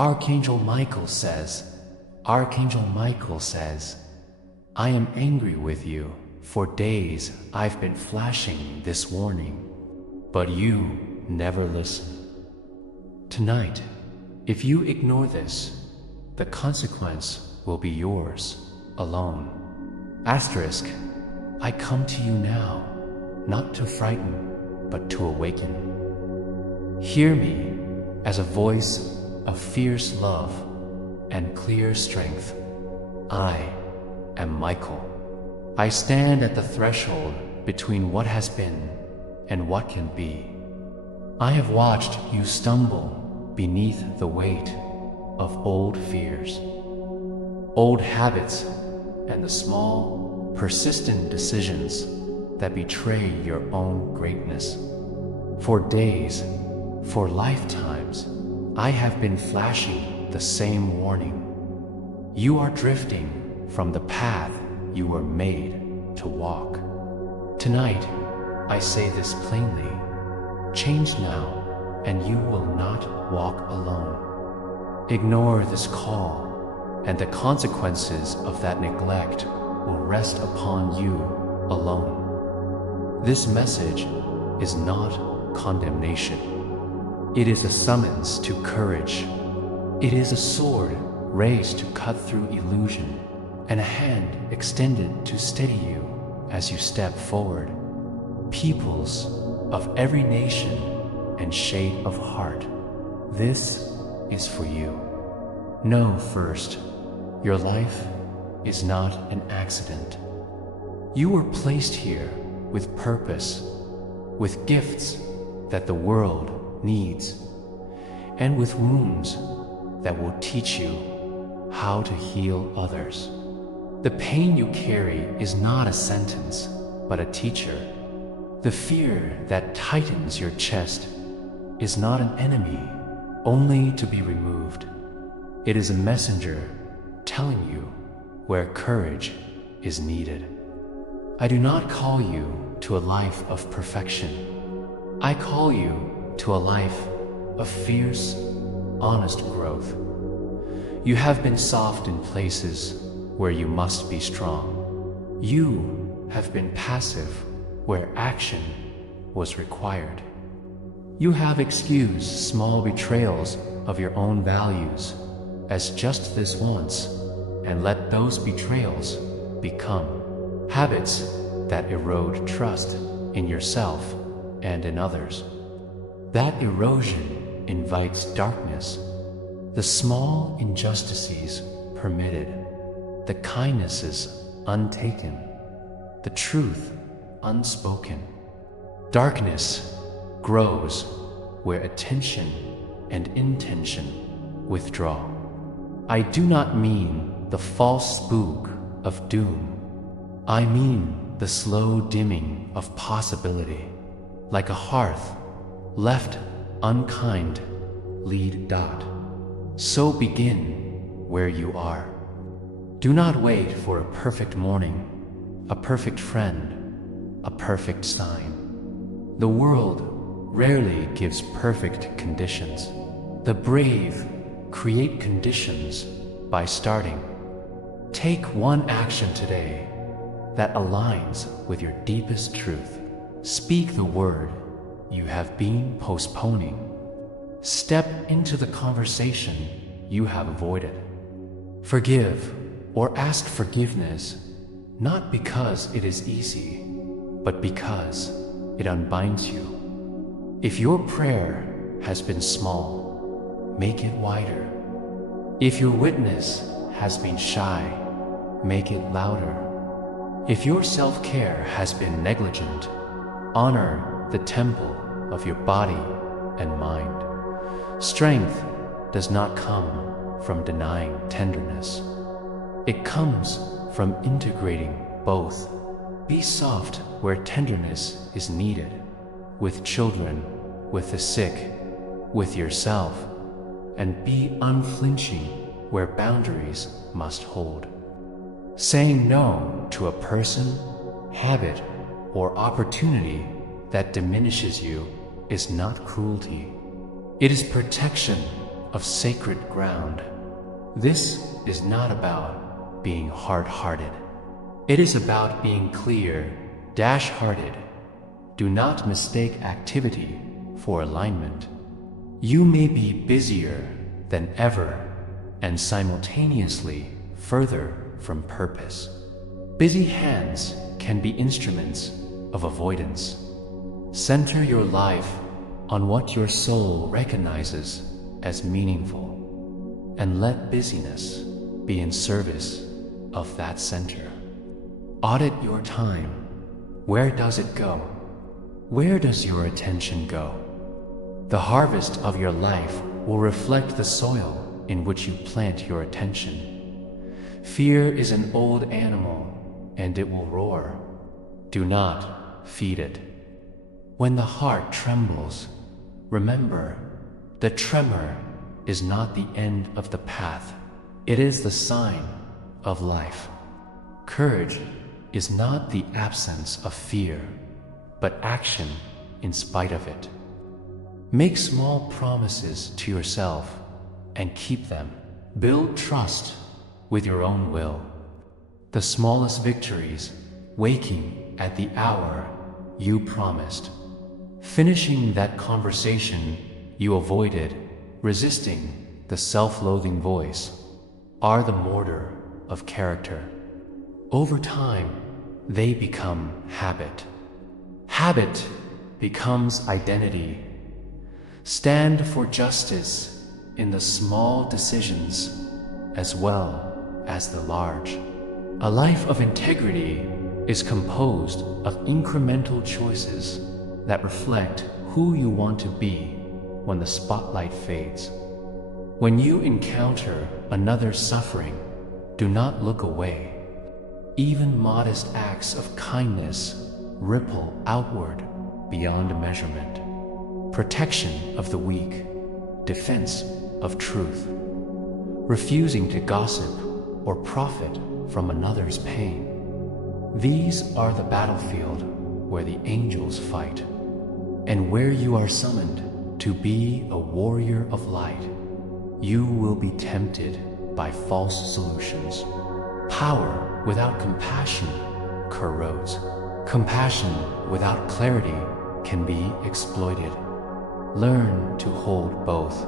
Archangel Michael says, Archangel Michael says, I am angry with you. For days I've been flashing this warning, but you never listen. Tonight, if you ignore this, the consequence will be yours alone. Asterisk, I come to you now, not to frighten, but to awaken. Hear me as a voice of fierce love and clear strength. I am Michael. I stand at the threshold between what has been and what can be. I have watched you stumble beneath the weight of old fears, old habits, and the small, persistent decisions that betray your own greatness. For days, for lifetimes, I have been flashing the same warning. You are drifting from the path you were made to walk. Tonight, I say this plainly. Change now, and you will not walk alone. Ignore this call, and the consequences of that neglect will rest upon you alone. This message is not condemnation. It is a summons to courage. It is a sword raised to cut through illusion, and a hand extended to steady you as you step forward. Peoples of every nation and shade of heart, this is for you. Know first, your life is not an accident. You were placed here with purpose, with gifts that the world needs, and with wounds that will teach you how to heal others. The pain you carry is not a sentence, but a teacher. The fear that tightens your chest is not an enemy, only to be removed. It is a messenger telling you where courage is needed. I do not call you to a life of perfection. I call you to a life of fierce, honest growth. You have been soft in places where you must be strong. You have been passive where action was required. You have excused small betrayals of your own values as just this once, and let those betrayals become habits that erode trust in yourself and in others. That erosion invites darkness. The small injustices permitted, the kindnesses untaken, the truth unspoken. Darkness grows where attention and intention withdraw. I do not mean the false spook of doom. I mean the slow dimming of possibility, like a hearth left unkind, lead dot. So begin where you are. Do not wait for a perfect morning, a perfect friend, a perfect sign. The world rarely gives perfect conditions. The brave create conditions by starting. Take one action today that aligns with your deepest truth. Speak the word you have been postponing. Step into the conversation you have avoided. Forgive or ask forgiveness, not because it is easy, but because it unbinds you. If your prayer has been small, make it wider. If your witness has been shy, make it louder. If your self-care has been negligent, honor the temple of your body and mind. Strength does not come from denying tenderness. It comes from integrating both. Be soft where tenderness is needed, with children, with the sick, with yourself, and be unflinching where boundaries must hold. Saying no to a person, habit, or opportunity that diminishes you is not cruelty. It is protection of sacred ground. This is not about being hard-hearted. It is about being clear, dash-hearted. Do not mistake activity for alignment. You may be busier than ever and simultaneously further from purpose. Busy hands can be instruments of avoidance. Center your life on what your soul recognizes as meaningful, and let busyness be in service of that center. Audit your time. Where does it go? Where does your attention go? The harvest of your life will reflect the soil in which you plant your attention. Fear is an old animal, and it will roar. Do not feed it. When the heart trembles, remember, the tremor is not the end of the path. It is the sign of life. Courage is not the absence of fear, but action in spite of it. Make small promises to yourself and keep them. Build trust with your own will. The smallest victories, waking at the hour you promised, finishing that conversation you avoided, resisting the self-loathing voice, are the mortar of character. Over time, they become habit. Habit becomes identity. Stand for justice in the small decisions as well as the large. A life of integrity is composed of incremental choices that reflect who you want to be when the spotlight fades. When you encounter another suffering, do not look away. Even modest acts of kindness ripple outward beyond measurement. Protection of the weak, defense of truth. Refusing to gossip or profit from another's pain. These are the battlefield where the angels fight, and where you are summoned to be a warrior of light. You will be tempted by false solutions. Power without compassion corrodes. Compassion without clarity can be exploited. Learn to hold both,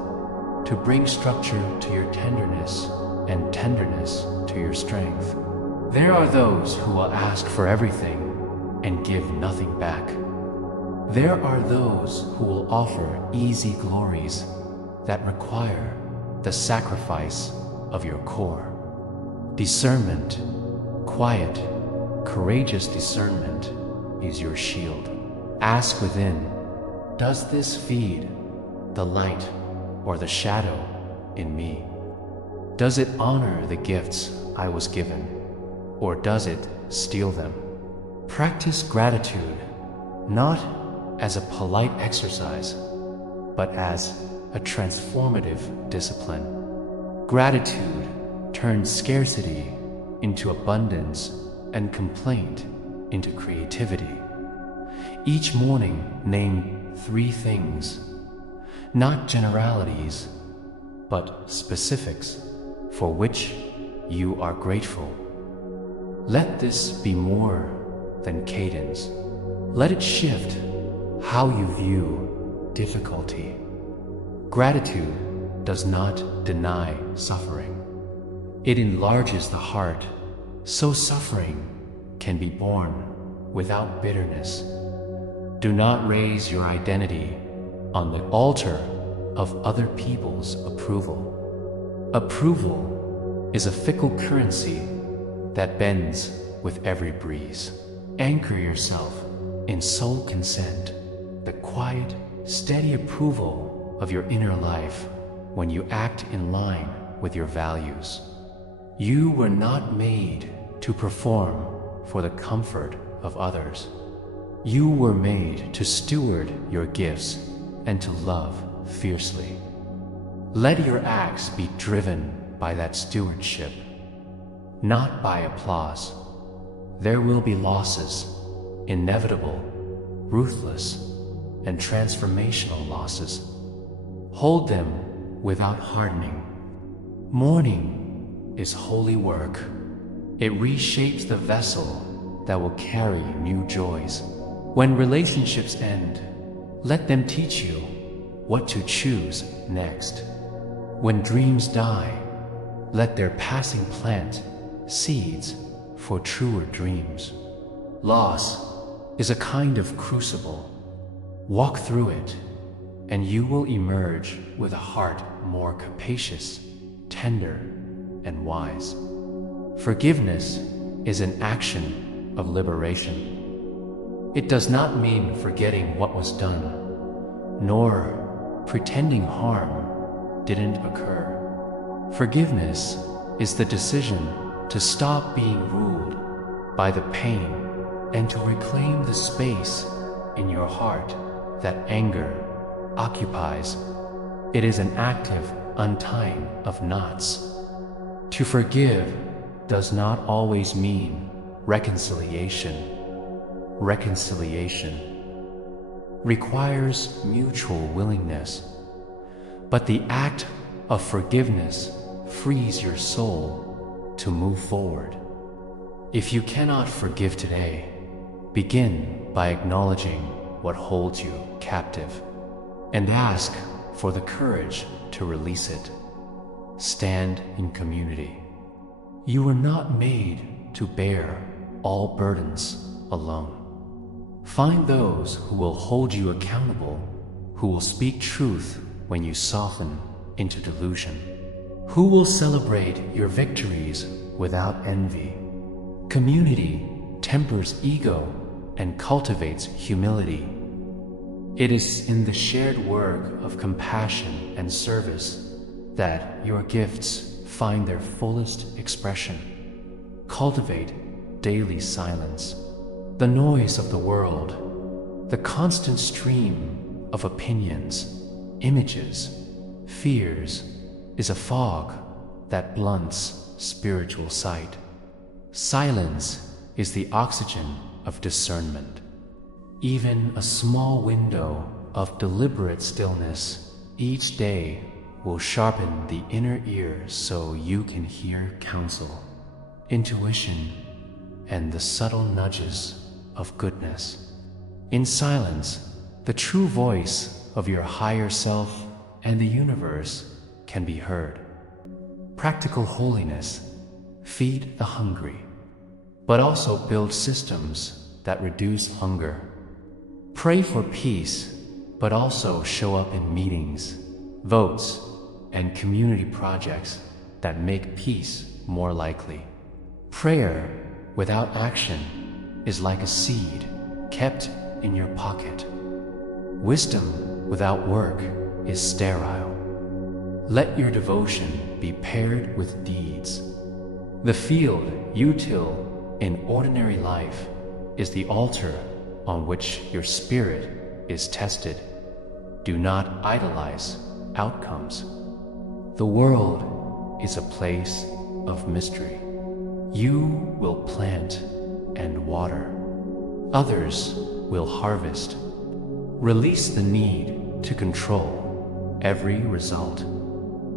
to bring structure to your tenderness and tenderness to your strength. There are those who will ask for everything and give nothing back. There are those who will offer easy glories that require the sacrifice of your core. Discernment, quiet, courageous discernment is your shield. Ask within, does this feed the light or the shadow in me? Does it honor the gifts I was given, or does it steal them? Practice gratitude, not as a polite exercise, but as a transformative discipline. Gratitude turns scarcity into abundance and complaint into creativity. Each morning, name 3 things, not generalities, but specifics for which you are grateful. Let this be more than cadence. Let it shift how you view difficulty. Gratitude does not deny suffering. It enlarges the heart, so suffering can be borne without bitterness. Do not raise your identity on the altar of other people's approval. Approval is a fickle currency that bends with every breeze. Anchor yourself in soul consent, the quiet, steady approval of your inner life when you act in line with your values. You were not made to perform for the comfort of others. You were made to steward your gifts and to love fiercely. Let your acts be driven by that stewardship, not by applause. There will be losses, inevitable, ruthless, and transformational losses. Hold them without hardening. Mourning is holy work. It reshapes the vessel that will carry new joys. When relationships end, let them teach you what to choose next. When dreams die, let their passing plant seeds for truer dreams. Loss is a kind of crucible. Walk through it, and you will emerge with a heart more capacious, tender, and wise. Forgiveness is an action of liberation. It does not mean forgetting what was done, nor pretending harm didn't occur. Forgiveness is the decision to stop being ruled by the pain and to reclaim the space in your heart that anger occupies. It is an active untying of knots. To forgive does not always mean reconciliation. Reconciliation requires mutual willingness, but the act of forgiveness frees your soul to move forward. If you cannot forgive today, begin by acknowledging what holds you captive and ask for the courage to release it. Stand in community. You were not made to bear all burdens alone. Find those who will hold you accountable, who will speak truth when you soften into delusion, who will celebrate your victories without envy. Community tempers ego and cultivates humility. It is in the shared work of compassion and service that your gifts find their fullest expression. Cultivate daily silence. The noise of the world, the constant stream of opinions, images, fears, is a fog that blunts spiritual sight. Silence is the oxygen of discernment. Even a small window of deliberate stillness each day will sharpen the inner ear so you can hear counsel, intuition, and the subtle nudges of goodness. In silence, the true voice of your higher self and the universe can be heard. Practical holiness, feed the hungry, but also build systems that reduce hunger. Pray for peace, but also show up in meetings, votes, and community projects that make peace more likely. Prayer without action is like a seed kept in your pocket. Wisdom without work is sterile. Let your devotion be paired with deeds. The field you till in ordinary life is the altar on which your spirit is tested. Do not idolize outcomes. The world is a place of mystery. You will plant and water. Others will harvest. Release the need to control every result.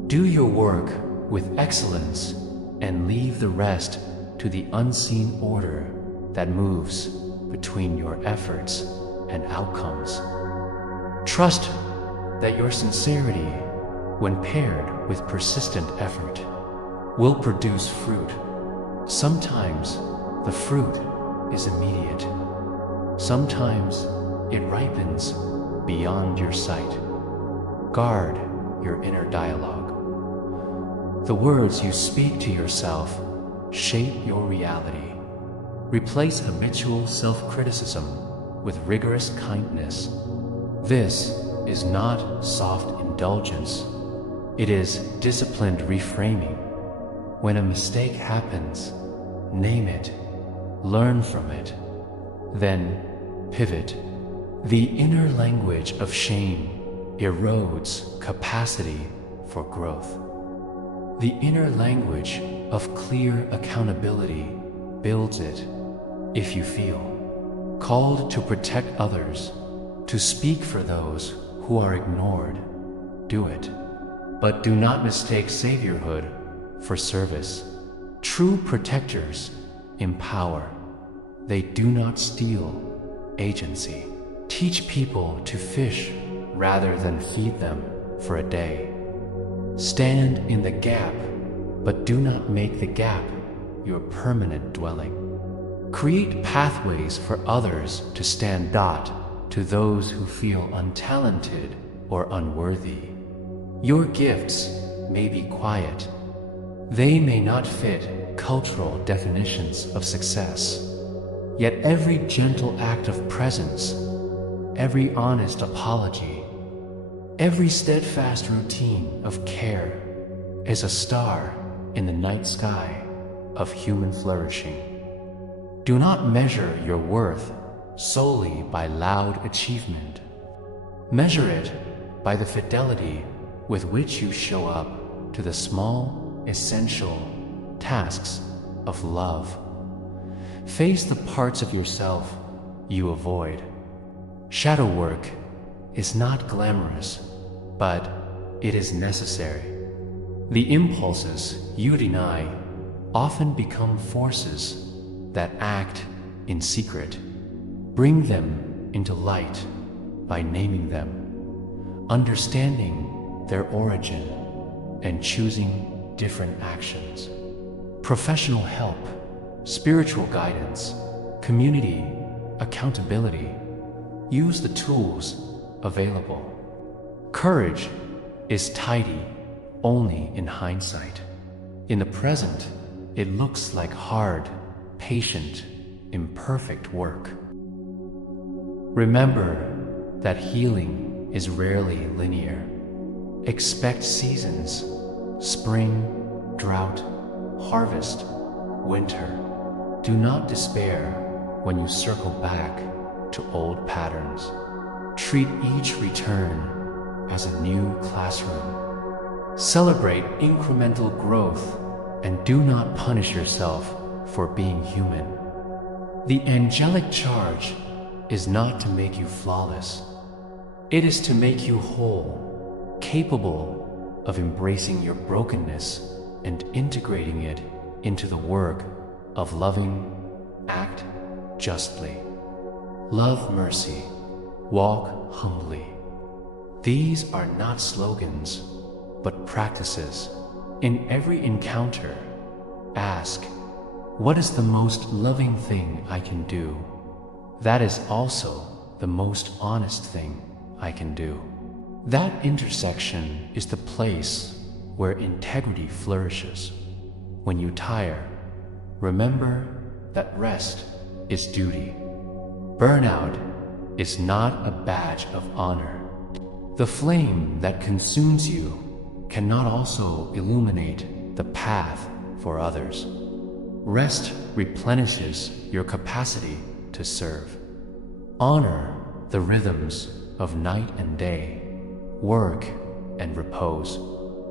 Do your work with excellence and leave the rest to the unseen order that moves between your efforts and outcomes. Trust that your sincerity, when paired with persistent effort, will produce fruit. Sometimes the fruit is immediate. Sometimes it ripens beyond your sight. Guard your inner dialogue. The words you speak to yourself shape your reality. Replace habitual self-criticism with rigorous kindness. This is not soft indulgence. It is disciplined reframing. When a mistake happens, name it, learn from it, then pivot. The inner language of shame erodes capacity for growth. The inner language of clear accountability builds it. If you feel called to protect others, to speak for those who are ignored, do it. But do not mistake saviorhood for service. True protectors empower. They do not steal agency. Teach people to fish rather than feed them for a day. Stand in the gap, but do not make the gap your permanent dwelling. Create pathways for others to stand to those who feel untalented or unworthy. Your gifts may be quiet. They may not fit cultural definitions of success. Yet every gentle act of presence, every honest apology, every steadfast routine of care is a star in the night sky of human flourishing. Do not measure your worth solely by loud achievement. Measure it by the fidelity with which you show up to the small, essential tasks of love. Face the parts of yourself you avoid. Shadow work is not glamorous, but it is necessary. The impulses you deny often become forces that act in secret. Bring them into light by naming them, understanding their origin, and choosing different actions. Professional help, spiritual guidance, community, accountability. Use the tools available. Courage is tidy only in hindsight. In the present, it looks like hard, patient, imperfect work. Remember that healing is rarely linear. Expect seasons: spring, drought, harvest, winter. Do not despair when you circle back to old patterns. Treat each return as a new classroom. Celebrate incremental growth and do not punish yourself for being human. The angelic charge is not to make you flawless. It is to make you whole, capable of embracing your brokenness and integrating it into the work of loving. Act justly. Love mercy. Walk humbly. These are not slogans, but practices. In every encounter, ask, what is the most loving thing I can do? That is also the most honest thing I can do. That intersection is the place where integrity flourishes. When you tire, remember that rest is duty. Burnout is not a badge of honor. The flame that consumes you cannot also illuminate the path for others. Rest replenishes your capacity to serve. Honor the rhythms of night and day, work and repose.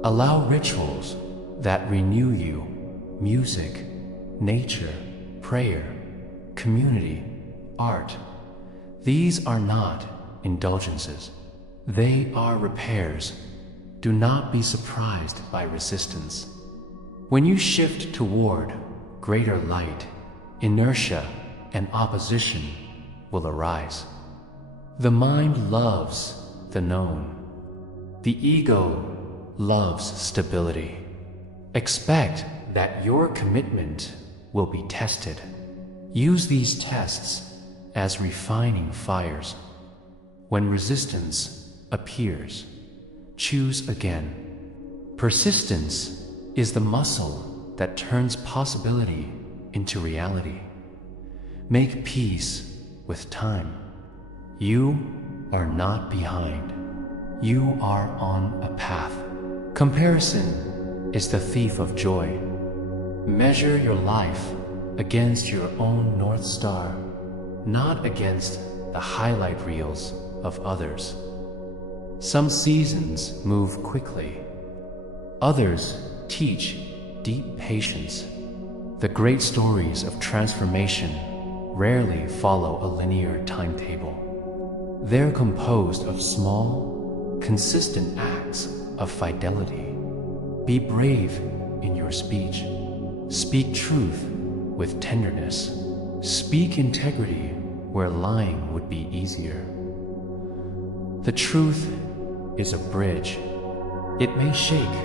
Allow rituals that renew you: music, nature, prayer, community, art. These are not indulgences. They are repairs. Do not be surprised by resistance. When you shift toward greater light, inertia and opposition will arise. The mind loves the known. The ego loves stability. Expect that your commitment will be tested. Use these tests as refining fires. When resistance appears, choose again. Persistence is the muscle that turns possibility into reality. Make peace with time. You are not behind. You are on a path. Comparison is the thief of joy. Measure your life against your own North Star, not against the highlight reels of others. Some seasons move quickly. Others teach deep patience. The great stories of transformation rarely follow a linear timetable. They're composed of small, consistent acts of fidelity. Be brave in your speech. Speak truth with tenderness. Speak integrity where lying would be easier. The truth is a bridge. It may shake,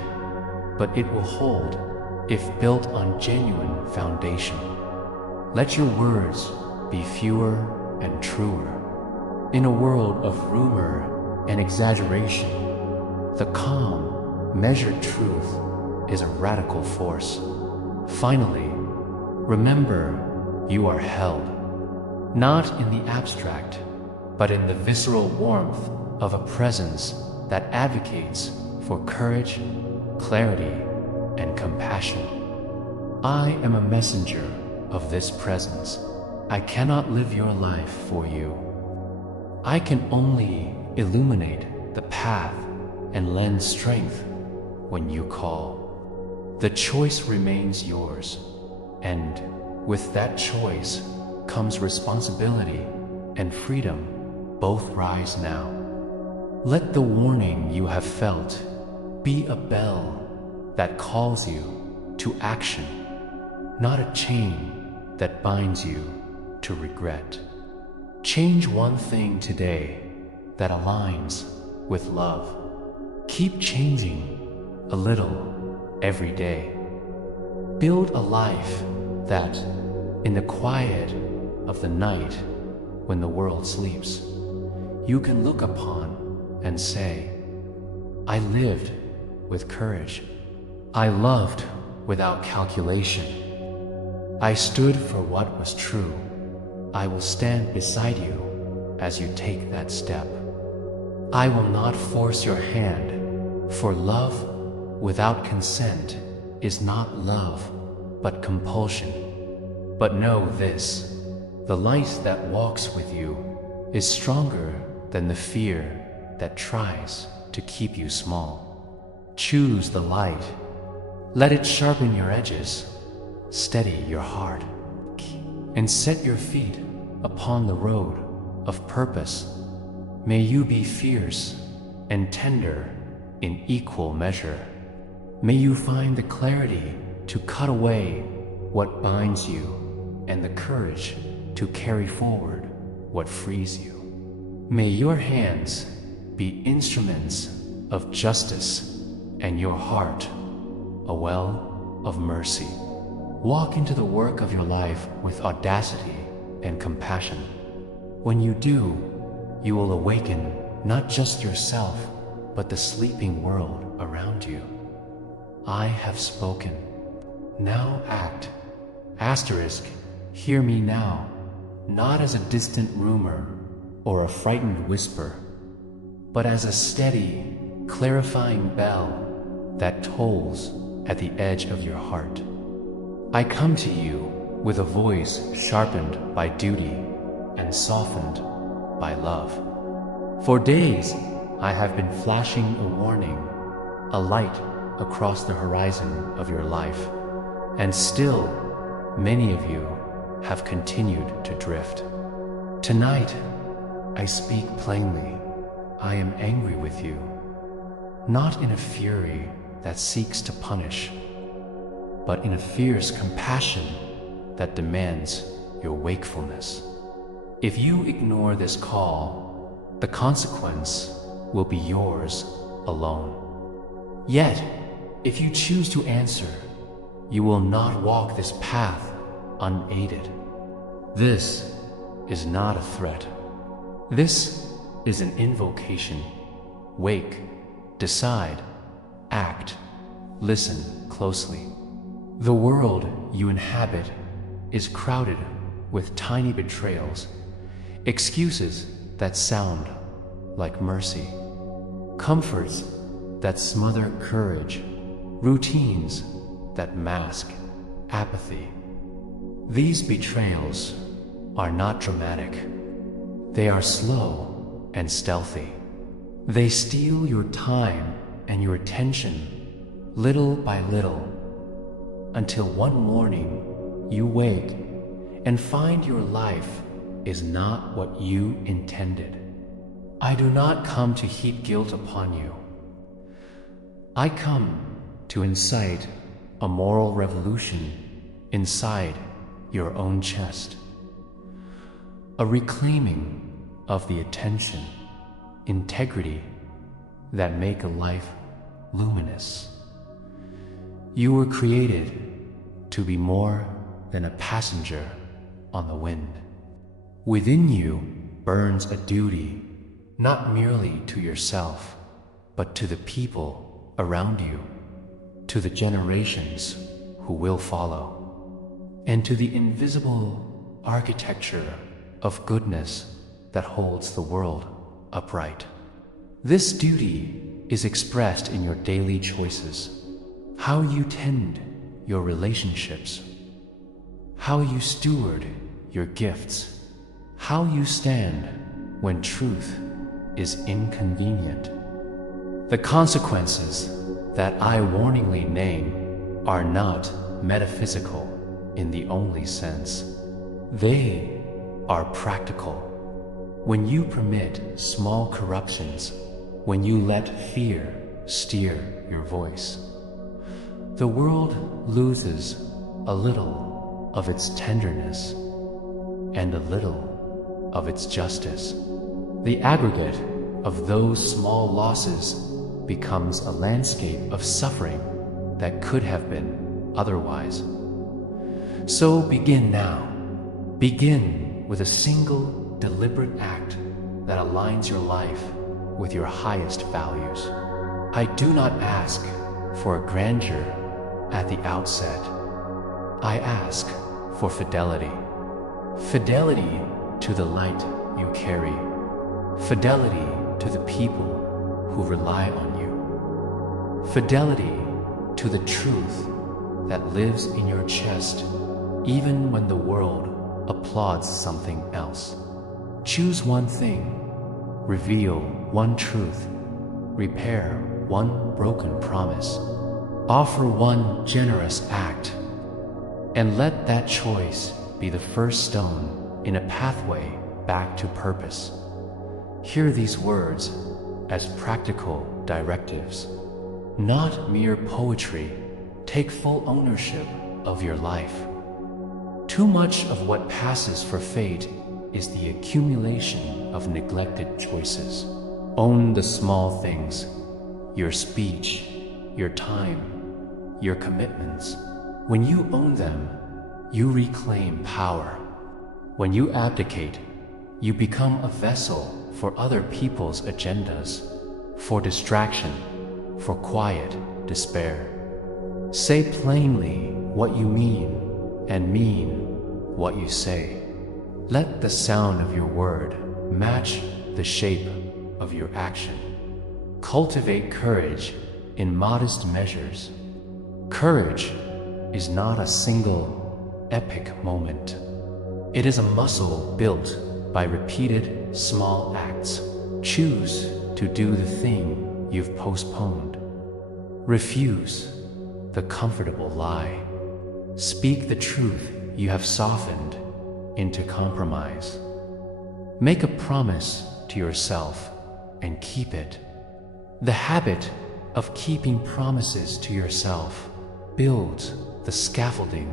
but it will hold if built on genuine foundation. Let your words be fewer and truer. In a world of rumor and exaggeration, the calm, measured truth is a radical force. Finally, remember you are held, not in the abstract, but in the visceral warmth of a presence that advocates for courage, clarity, and compassion. I am a messenger of this presence. I cannot live your life for you. I can only illuminate the path and lend strength when you call. The choice remains yours, and with that choice comes responsibility and freedom. Both rise now. Let the warning you have felt be a bell that calls you to action, not a chain that binds you to regret. Change one thing today that aligns with love. Keep changing a little every day. Build a life that, in the quiet of the night when the world sleeps, you can look upon and say, I lived with courage. I loved without calculation. I stood for what was true. I will stand beside you as you take that step. I will not force your hand, for love without consent is not love, but compulsion. But know this, the light that walks with you is stronger than the fear that tries to keep you small. Choose the light. Let it sharpen your edges, steady your heart, and set your feet upon the road of purpose. May you be fierce and tender in equal measure. May you find the clarity to cut away what binds you and the courage to carry forward what frees you. May your hands be instruments of justice and your heart a well of mercy. Walk into the work of your life with audacity and compassion. When you do, you will awaken not just yourself, but the sleeping world around you. I have spoken. Now act. Asterisk, hear me now, not as a distant rumor or a frightened whisper, but as a steady, clarifying bell that tolls at the edge of your heart. I come to you with a voice sharpened by duty and softened by love. For days, I have been flashing a warning, a light across the horizon of your life, and still, many of you have continued to drift. Tonight, I speak plainly. I am angry with you, not in a fury that seeks to punish, but in a fierce compassion that demands your wakefulness. If you ignore this call, the consequence will be yours alone. Yet, if you choose to answer, you will not walk this path unaided. This is not a threat. This is an invocation. Wake, decide, act, listen closely. The world you inhabit is crowded with tiny betrayals, excuses that sound like mercy, comforts that smother courage, routines that mask apathy. These betrayals are not dramatic. They are slow and stealthy. They steal your time and your attention little by little, until one morning you wake and find your life is not what you intended. I do not come to heap guilt upon you, I come to incite a moral revolution inside your own chest. A reclaiming of the attention, integrity that make a life luminous. You were created to be more than a passenger on the wind. Within you burns a duty, not merely to yourself, but to the people around you, to the generations who will follow, and to the invisible architecture of goodness that holds the world upright. This duty is expressed in your daily choices, how you tend your relationships, how you steward your gifts, how you stand when truth is inconvenient. The consequences that I warningly name are not metaphysical in the only sense. They are practical. When you permit small corruptions, when you let fear steer your voice, the world loses a little of its tenderness and a little of its justice. The aggregate of those small losses becomes a landscape of suffering that could have been otherwise. So begin now. Begin with a single deliberate act that aligns your life with your highest values. I do not ask for a grandeur at the outset. I ask for fidelity. Fidelity to the light you carry. Fidelity to the people who rely on you. Fidelity to the truth that lives in your chest, even when the world applauds something else. Choose one thing, reveal one truth, repair one broken promise, offer one generous act, and let that choice be the first stone in a pathway back to purpose. Hear these words as practical directives, not mere poetry. Take full ownership of your life. Too much of what passes for fate is the accumulation of neglected choices. Own the small things, your speech, your time, your commitments. When you own them, you reclaim power. When you abdicate, you become a vessel for other people's agendas, for distraction, for quiet despair. Say plainly what you mean and mean what you say. Let the sound of your word match the shape of your action. Cultivate courage in modest measures. Courage is not a single epic moment. It is a muscle built by repeated small acts. Choose to do the thing you've postponed. Refuse the comfortable lie. Speak the truth you have softened into compromise. Make a promise to yourself and keep it. The habit of keeping promises to yourself builds the scaffolding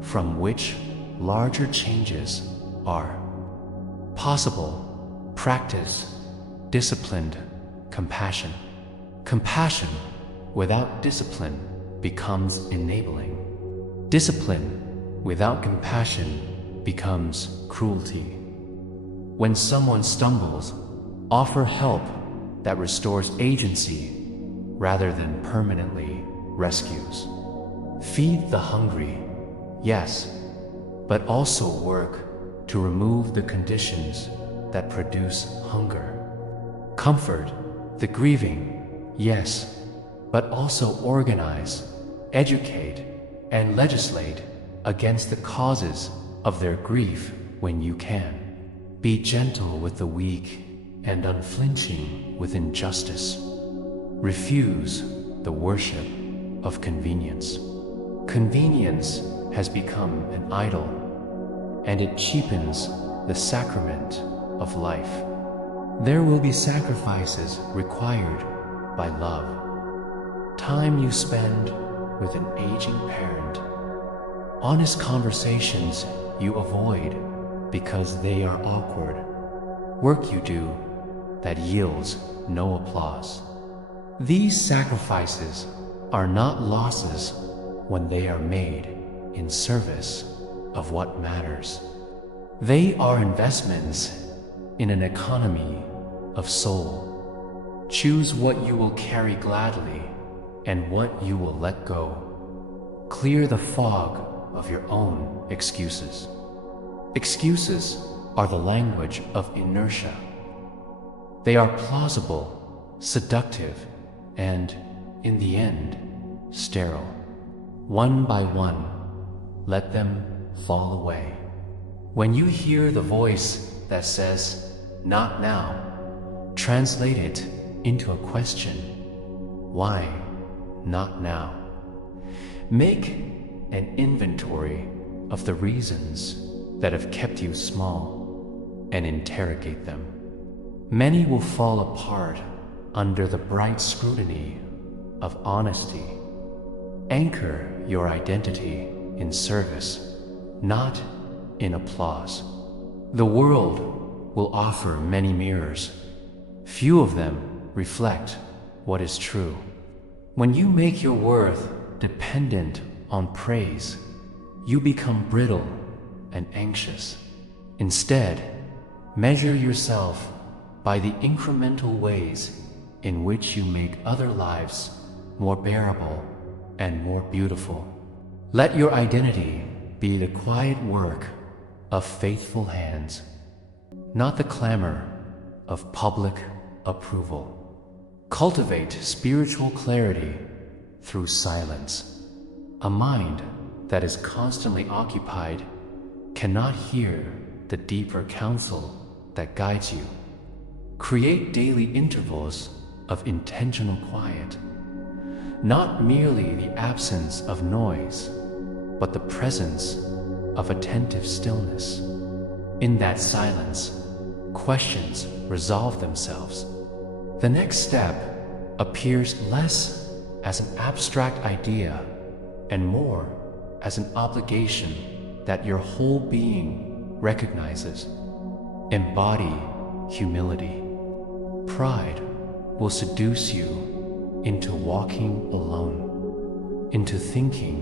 from which larger changes are possible. Practice disciplined compassion. Compassion without discipline becomes enabling. Discipline without compassion becomes cruelty. When someone stumbles, offer help that restores agency rather than permanently rescues. Feed the hungry, yes, but also work to remove the conditions that produce hunger. Comfort the grieving, yes, but also organize, educate, and legislate against the causes of their grief when you can. Be gentle with the weak and unflinching with injustice. Refuse the worship of convenience. Convenience has become an idol, and it cheapens the sacrament of life. There will be sacrifices required by love. time you spend with an aging parent. Honest conversations you avoid because they are awkward. Work you do that yields no applause. These sacrifices are not losses when they are made in service of what matters. They are investments in an economy of soul. Choose what you will carry gladly and what you will let go. Clear the fog of your own excuses. Excuses are the language of inertia. They are plausible, seductive, and, in the end, sterile. One by one, let them fall away. When you hear the voice that says, "Not now," translate it into a question. Why not now? Make an inventory of the reasons that have kept you small and interrogate them. Many will fall apart under the bright scrutiny of honesty. Anchor your identity in service, not in applause. The world will offer many mirrors. Few of them reflect what is true. When you make your worth dependent on praise, you become brittle and anxious. Instead, measure yourself by the incremental ways in which you make other lives more bearable and more beautiful. Let your identity be the quiet work of faithful hands, not the clamor of public approval. Cultivate spiritual clarity through silence. A mind that is constantly occupied cannot hear the deeper counsel that guides you. Create daily intervals of intentional quiet, not merely the absence of noise, but the presence of attentive stillness. In that silence, questions resolve themselves. The next step appears less as an abstract idea and more as an obligation that your whole being recognizes. Embody humility. Pride will seduce you into walking alone, into thinking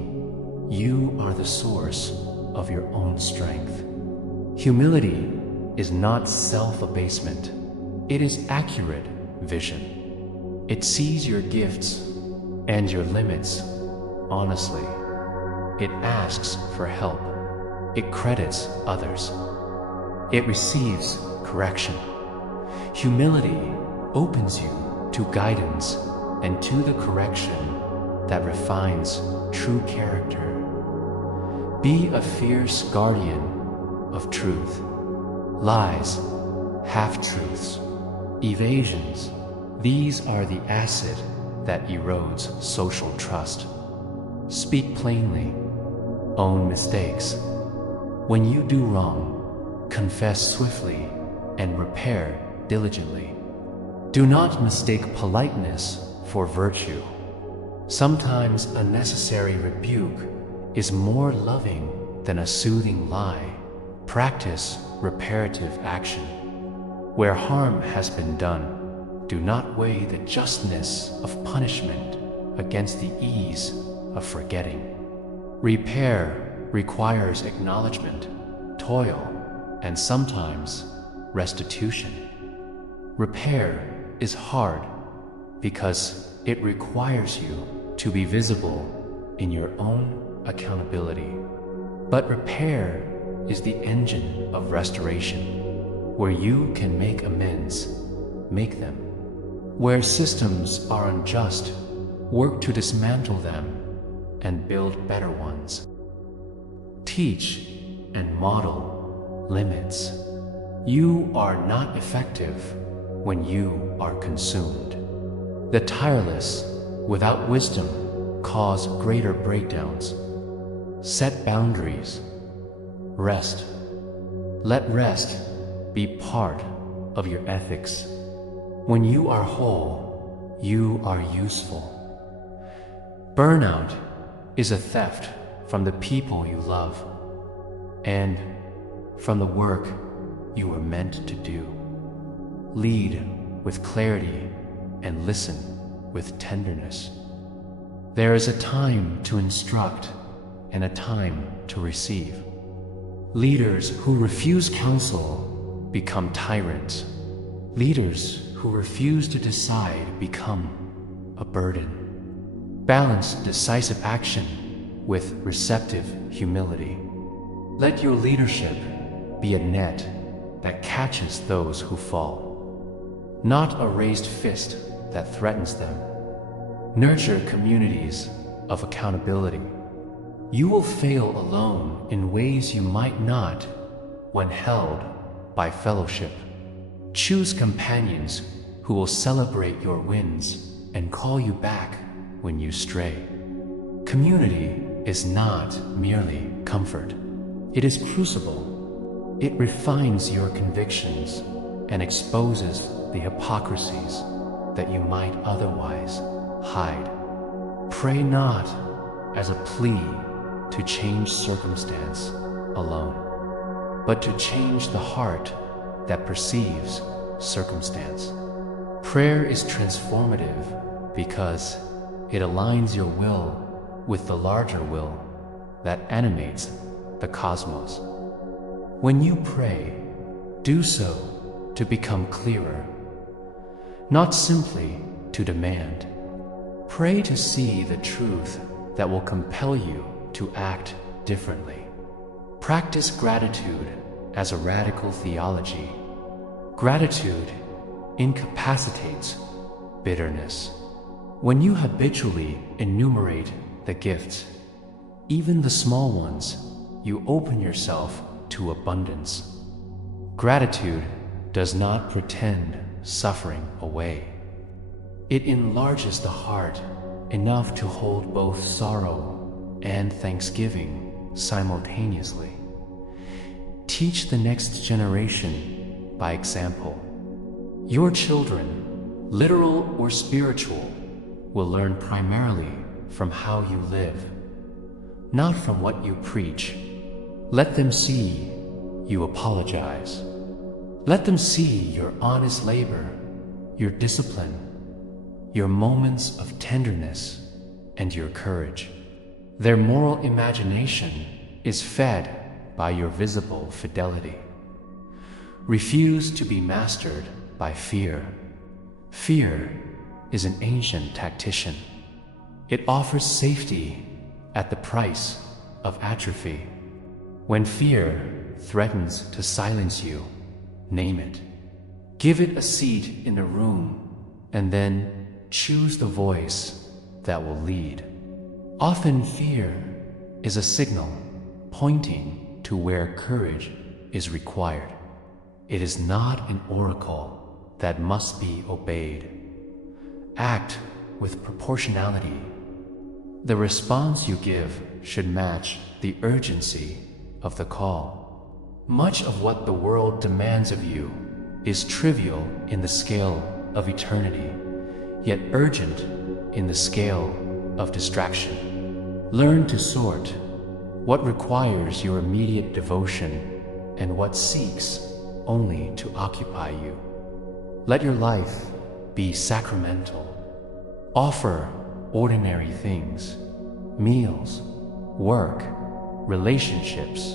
you are the source of your own strength. Humility is not self-abasement. It is accurate vision. It sees your gifts and your limits honestly. It asks for help. It credits others. It receives correction. Humility opens you to guidance and to the correction that refines true character. Be a fierce guardian of truth. Lies, half-truths, evasions, these are the acid that erodes social trust. Speak plainly. Own mistakes. When you do wrong, confess swiftly and repair diligently. Do not mistake politeness for virtue. Sometimes a necessary rebuke is more loving than a soothing lie. Practice reparative action. Where harm has been done, do not weigh the justness of punishment against the ease of forgetting. Repair requires acknowledgement, toil, and sometimes restitution. Repair is hard because it requires you to be visible in your own accountability. But repair is the engine of restoration. Where you can make amends, make them. Where systems are unjust, work to dismantle them and build better ones. Teach and model limits. You are not effective when you are consumed. The tireless, without wisdom, cause greater breakdowns. Set boundaries. Rest. Let rest be part of your ethics. When you are whole, you are useful. Burnout is a theft from the people you love and from the work you were meant to do. Lead with clarity and listen with tenderness. There is a time to instruct and a time to receive. Leaders who refuse counsel become tyrants. Leaders who refuse to decide become a burden. Balance decisive action with receptive humility. Let your leadership be a net that catches those who fall, not a raised fist that threatens them. Nurture communities of accountability. You will fail alone in ways you might not when held by fellowship. Choose companions who will celebrate your wins and call you back when you stray. Community is not merely comfort. It is crucible. It refines your convictions and exposes the hypocrisies that you might otherwise hide. Pray not as a plea to change circumstance alone, but to change the heart that perceives circumstance. Prayer is transformative because it aligns your will with the larger will that animates the cosmos. When you pray, do so to become clearer, not simply to demand. Pray to see the truth that will compel you to act differently. Practice gratitude as a radical theology. Gratitude incapacitates bitterness. When you habitually enumerate the gifts, even the small ones, you open yourself to abundance. Gratitude does not pretend suffering away. It enlarges the heart enough to hold both sorrow and thanksgiving simultaneously. Teach the next generation by example. Your children, literal or spiritual, will learn primarily from how you live, not from what you preach. Let them see you apologize. Let them see your honest labor, your discipline, your moments of tenderness, and your courage. Their moral imagination is fed by your visible fidelity. Refuse to be mastered by fear. Fear is an ancient tactician. It offers safety at the price of atrophy. When fear threatens to silence you, name it. Give it a seat in a room, and then choose the voice that will lead. Often fear is a signal pointing to where courage is required. It is not an oracle that must be obeyed. Act with proportionality. The response you give should match the urgency of the call. Much of what the world demands of you is trivial in the scale of eternity, yet urgent in the scale of distraction. Learn to sort what requires your immediate devotion and what seeks only to occupy you. Let your life be sacramental. Offer ordinary things, meals, work, relationships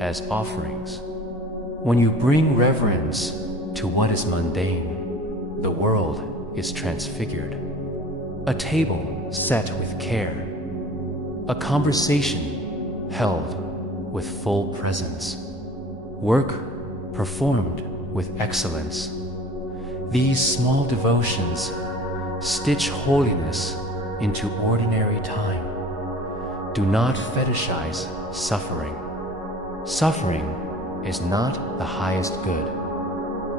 as offerings. When you bring reverence to what is mundane, the world is transfigured. A table set with care, a conversation held with full presence, work performed with excellence. These small devotions stitch holiness into ordinary time. Do not fetishize suffering. Suffering is not the highest good.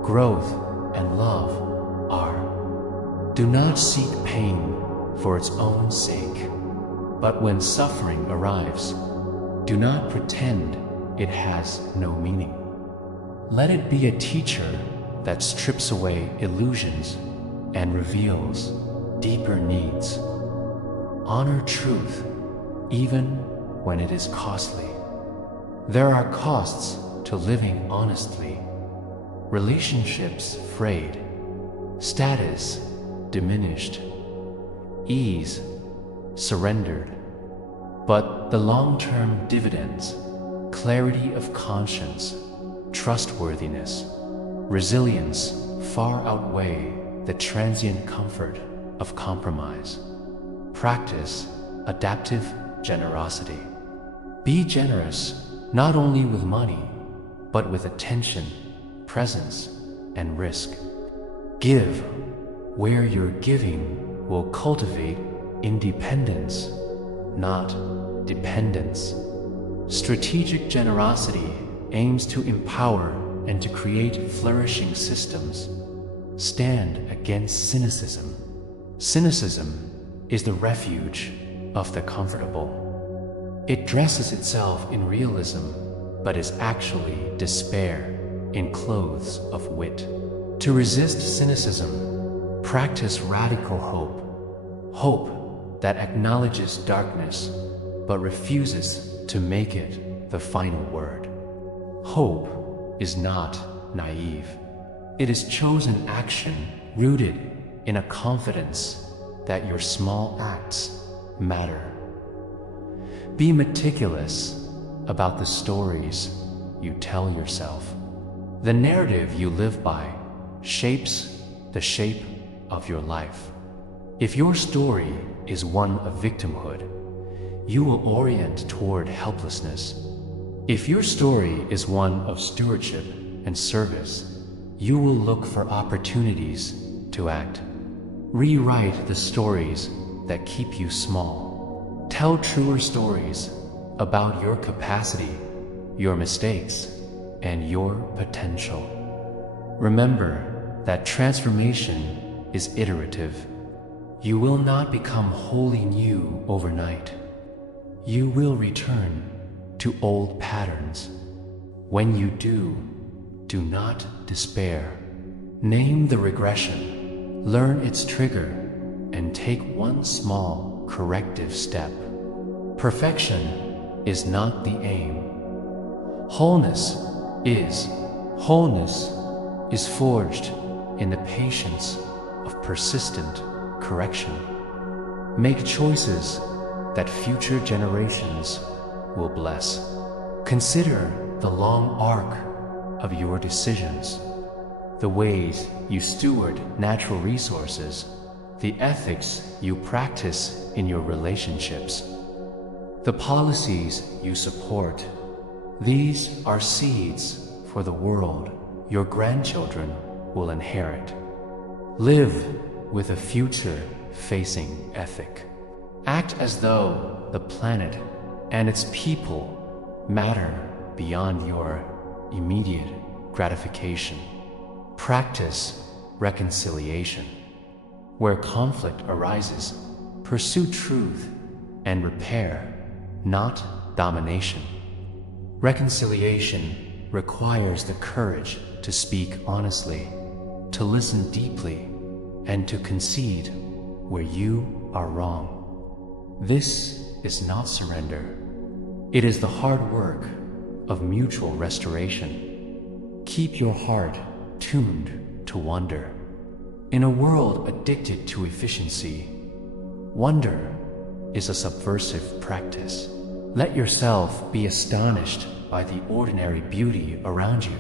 Growth and love are. Do not seek pain for its own sake, but when suffering arrives, do not pretend it has no meaning. Let it be a teacher that strips away illusions and reveals deeper needs. Honor truth, even when it is costly. There are costs to living honestly. Relationships frayed, status diminished, ease surrendered. But the long-term dividends, clarity of conscience, trustworthiness, resilience far outweigh the transient comfort of compromise. Practice adaptive generosity. Be generous not only with money, but with attention, presence, and risk. Give where your giving will cultivate independence, not dependence. Strategic generosity aims to empower and to create flourishing systems. Stand against cynicism. Cynicism is the refuge of the comfortable. It dresses itself in realism, but is actually despair in clothes of wit. To resist cynicism, practice radical hope. Hope that acknowledges darkness, but refuses to make it the final word. Hope is not naive. It is chosen action rooted in a confidence that your small acts matter. Be meticulous about the stories you tell yourself. The narrative you live by shapes the shape of your life. If your story is one of victimhood, you will orient toward helplessness. If your story is one of stewardship and service, you will look for opportunities to act. Rewrite the stories that keep you small. Tell truer stories about your capacity, your mistakes, and your potential. Remember that transformation is iterative. You will not become wholly new overnight. You will return to old patterns. When you do not despair. Name the regression, learn its trigger, and take one small corrective step. Perfection is not the aim. Wholeness is forged in the patience of persistent correction. Make choices that future generations will bless. Consider the long arc of your decisions, the ways you steward natural resources, the ethics you practice in your relationships, the policies you support. These are seeds for the world your grandchildren will inherit. Live with a future-facing ethic. Act as though the planet and its people matter beyond your immediate gratification. Practice reconciliation. Where conflict arises, pursue truth and repair, not domination. Reconciliation requires the courage to speak honestly, to listen deeply, and to concede where you are wrong. This is not surrender. It is the hard work of mutual restoration. Keep your heart tuned to wonder. In a world addicted to efficiency, wonder is a subversive practice. Let yourself be astonished by the ordinary beauty around you,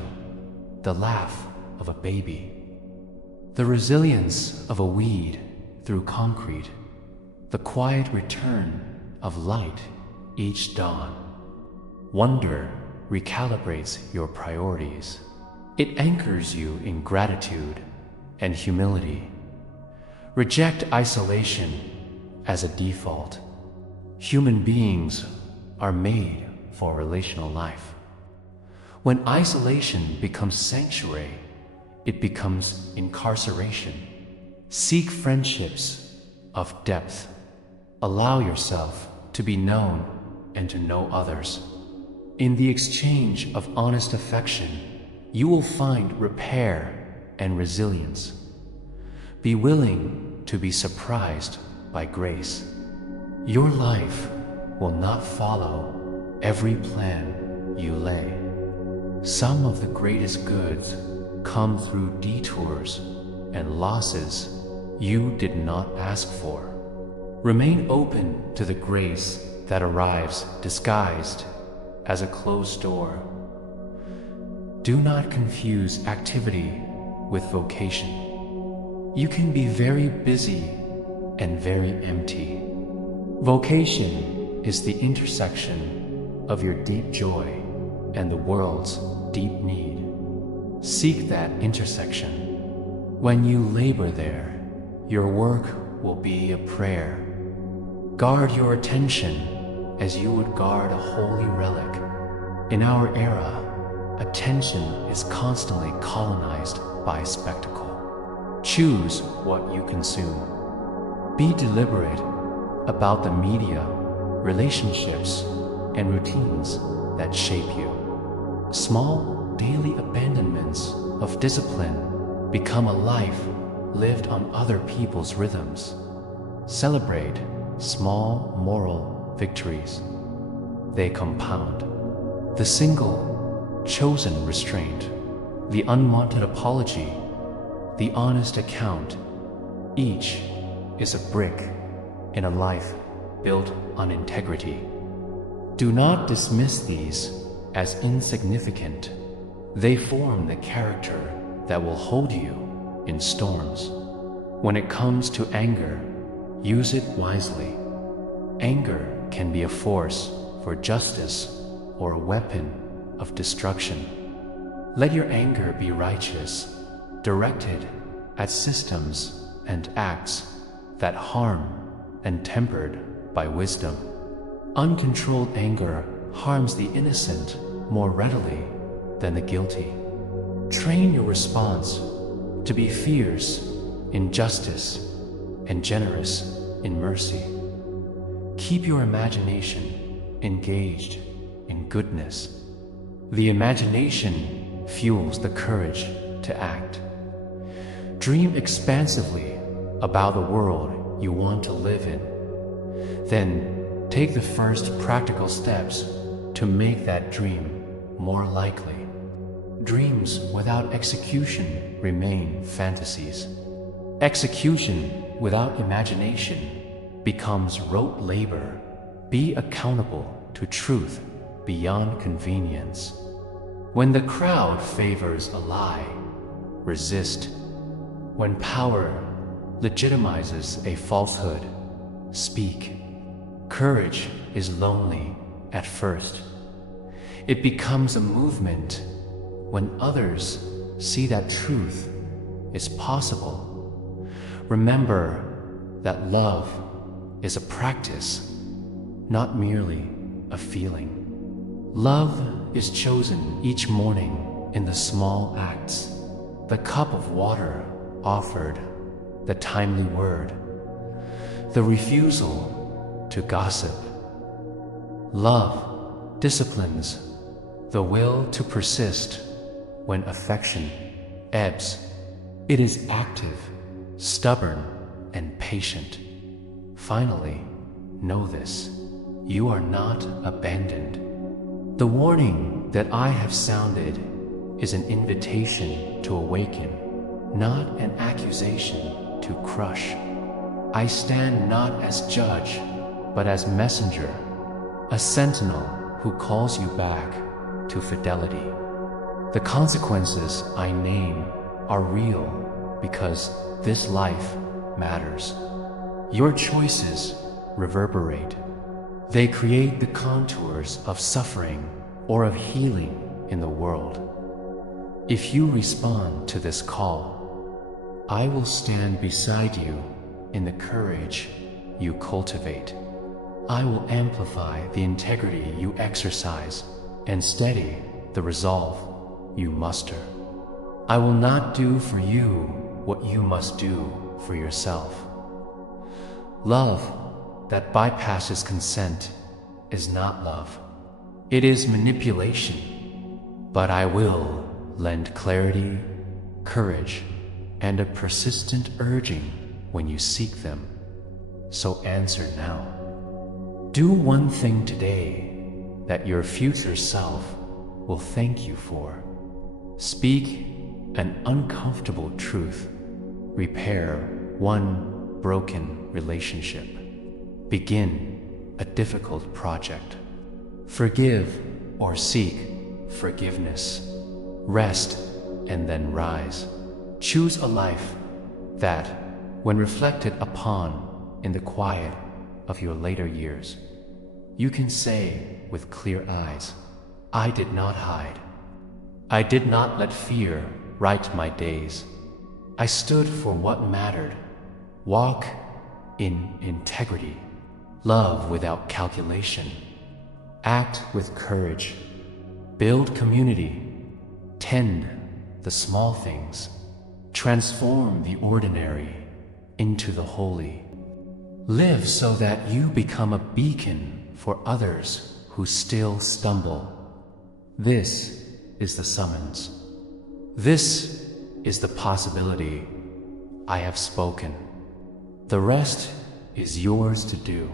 the laugh of a baby, the resilience of a weed through concrete, the quiet return of light each dawn. Wonder recalibrates your priorities. It anchors you in gratitude and humility. Reject isolation as a default. Human beings are made for relational life. When isolation becomes sanctuary, it becomes incarceration. Seek friendships of depth. Allow yourself to be known and to know others. In the exchange of honest affection, you will find repair and resilience. Be willing to be surprised by grace. Your life will not follow every plan you lay. Some of the greatest goods come through detours and losses you did not ask for. Remain open to the grace that arrives disguised as a closed door. Do not confuse activity with vocation. You can be very busy and very empty. Vocation is the intersection of your deep joy and the world's deep need. Seek that intersection. When you labor there, your work will be a prayer. Guard your attention as you would guard a holy relic. In our era, attention is constantly colonized by spectacle. Choose what you consume. Be deliberate about the media, relationships, and routines that shape you. Small daily abandonments of discipline become a life lived on other people's rhythms. Celebrate small moral victories. They compound. The single, chosen restraint, the unwanted apology, the honest account, each is a brick in a life built on integrity. Do not dismiss these as insignificant. They form the character that will hold you in storms. When it comes to anger, use it wisely. Anger can be a force for justice or a weapon of destruction. Let your anger be righteous, directed at systems and acts that harm and tempered by wisdom. Uncontrolled anger harms the innocent more readily than the guilty. Train your response to be fierce in justice and generous in mercy. Keep your imagination engaged in goodness. The imagination fuels the courage to act. Dream expansively about the world you want to live in. Then take the first practical steps to make that dream more likely. Dreams without execution remain fantasies. Execution without imagination becomes rote labor. Be accountable to truth beyond convenience. When the crowd favors a lie, resist. When power legitimizes a falsehood, speak. Courage is lonely at first. It becomes a movement when others see that truth is possible. Remember that love is a practice, not merely a feeling. Love is chosen each morning in the small acts, the cup of water offered, the timely word, the refusal to gossip. Love disciplines the will to persist when affection ebbs. It is active, stubborn, and patient. Finally, know this: you are not abandoned. The warning that I have sounded is an invitation to awaken, not an accusation to crush. I stand not as judge, but as messenger, a sentinel who calls you back to fidelity. The consequences I name are real because this life matters. Your choices reverberate. They create the contours of suffering or of healing in the world. If you respond to this call, I will stand beside you in the courage you cultivate. I will amplify the integrity you exercise and steady the resolve you muster. I will not do for you what you must do for yourself. Love that bypasses consent is not love. It is manipulation. But I will lend clarity, courage, and a persistent urging when you seek them. So answer now. Do one thing today that your future self will thank you for. Speak an uncomfortable truth. Repair one broken relationship. Begin a difficult project. Forgive or seek forgiveness. Rest and then rise. Choose a life that, when reflected upon in the quiet of your later years, you can say with clear eyes, I did not hide. I did not let fear write my days. I stood for what mattered. Walk in integrity. Love without calculation. Act with courage. Build community. Tend the small things. Transform the ordinary into the holy. Live so that you become a beacon for others who still stumble. This is the summons. This is the possibility. I have spoken. The rest is yours to do.